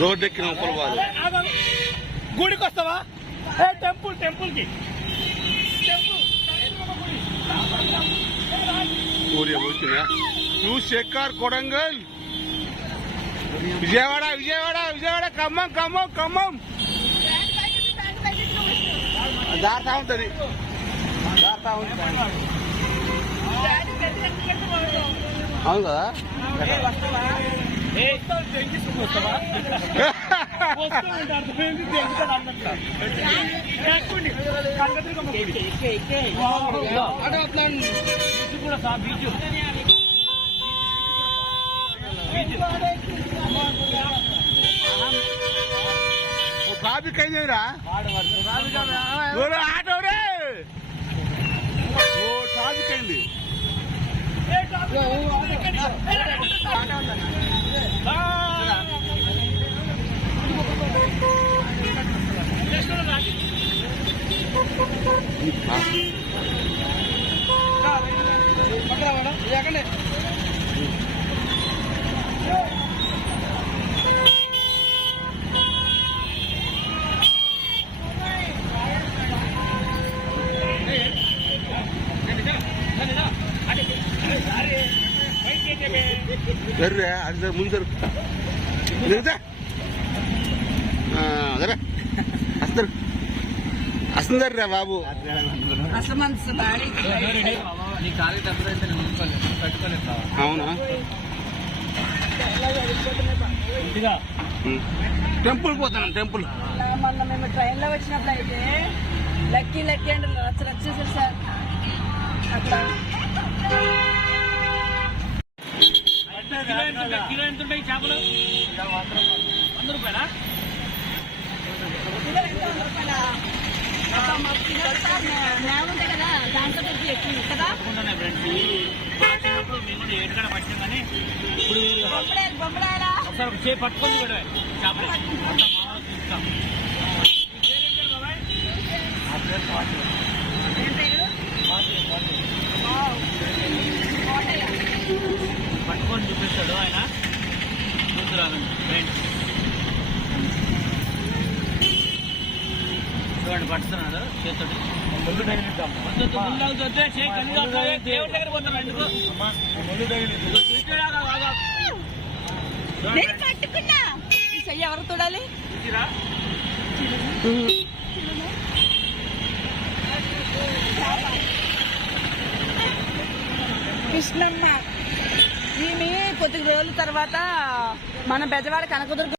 Road ఎక్కిన గుడికి వస్తావా? టెంపుల్కి సూర్య వచ్చిందా న్యూస్ చెక్కార్ కొడంగల్ విజయవాడ ఖమ్మం దారుతా ఉంటుంది అవును కదా. ట్రాఫిక్ అయిందిరా ఆటో రే ట్రాఫిక్ అయింది. జర్రే అది ముందు జరుగుతా జరా వస్తుందర్రా బాబు. అవునా టెంపుల్ పోతాను టెంపుల్. మొన్న మేము ట్రైన్ లో వచ్చినప్పుడు అయితే లక్కీ అండ్ వచ్చేసారు సార్ అక్కడ. కిలో ఎంత ఉంటాయి చేపలు? 100 రూపాయలా? మేముంటాయి కదా దాంతో ఎక్కువ కదా. ఏడుకడ పట్టాం కానీ ఇప్పుడు ఒకసారి ఒక చేయి పట్టుకొని కూడా చేపలు పట్టుకొని చూపిస్తాడు ఆయన. చూద్దురాగండి ఫ్రెండ్స్, చూడండి పట్టుతున్నాడు చేతుడు. దేవుడి దగ్గర పోతాను ఎందుకు పట్టుకున్నా ఎవరు చూడాలి? కృష్ణమ్మ ఈమె కొద్ది రోజుల తర్వాత మన బెజవాడ కనకదుర్గ